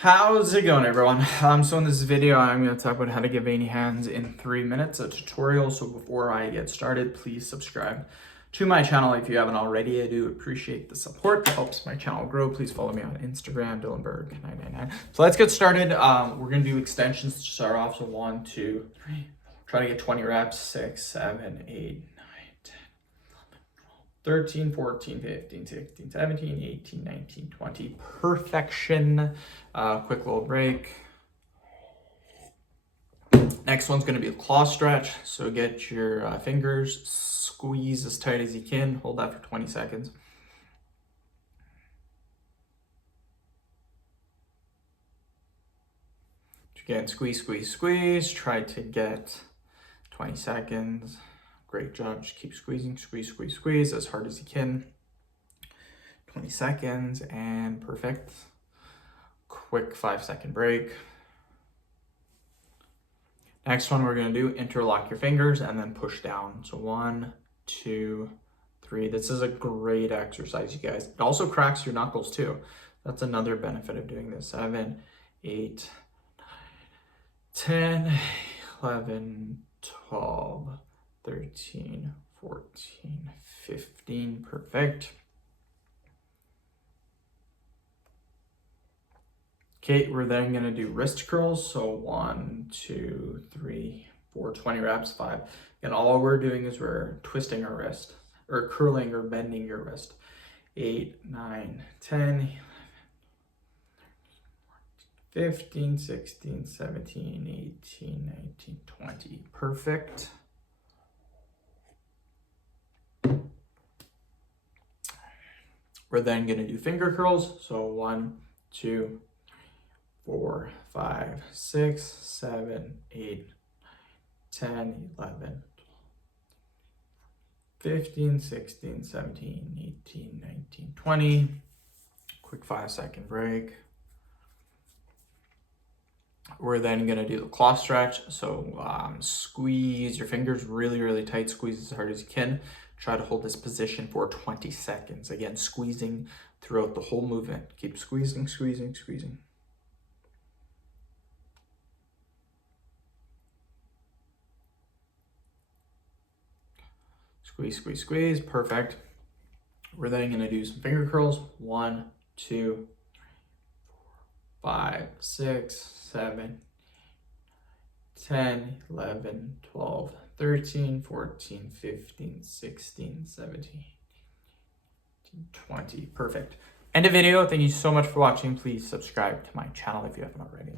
How's it going, everyone? So in this video, I'm going to talk about how to get veiny hands in 3 minutes, a tutorial. So before I get started, please subscribe to my channel if you haven't already. I do appreciate the support. It helps my channel grow. Please follow me on Instagram, Dylanberg999. So let's get started. We're going to do extensions to start off. So 1, 2, 3, try to get 20 reps, 6, 7, 8, 13, 14, 15, 16, 17, 18, 19, 20. Perfection. Quick little break. Next one's going to be a claw stretch. So get your fingers, squeeze as tight as you can. Hold that for 20 seconds. Again, squeeze, squeeze, squeeze. Try to get 20 seconds. Great job. Just keep squeezing, squeeze, squeeze, squeeze as hard as you can. 20 seconds and perfect. Quick 5-second break. Next one we're going to do, interlock your fingers and then push down. So 1, 2, 3. This is a great exercise, you guys. It also cracks your knuckles too. That's another benefit of doing this. 7, 8, 9, 10, 11, 12, 13, 14, 15. Perfect. Okay, we're then going to do wrist curls. So 1, 2, 3, 4, 20 reps, 5. And all we're doing is we're twisting our wrist, or curling or bending your wrist. 8, 9, 10, 15, 16, 17, 18, 19, 20. Perfect. We're then going to do finger curls. So 1, 2, 4, 5, 6, 7, 8, 10, 11, 15, 16, 17, 18, 19, 20. Quick 5-second break. We're then going to do the claw stretch. So squeeze your fingers really, really tight. Squeeze as hard as you can. Try to hold this position for 20 seconds. Again, squeezing throughout the whole movement. Keep squeezing, squeezing, squeezing. Squeeze, squeeze, squeeze. Perfect. We're then going to do some finger curls. 1, 2, 4, 5, 6, 7, 10, 11, 12, 13, 14, 15, 16, 17, 20. Perfect. End of video. Thank you so much for watching. Please subscribe to my channel if you haven't already.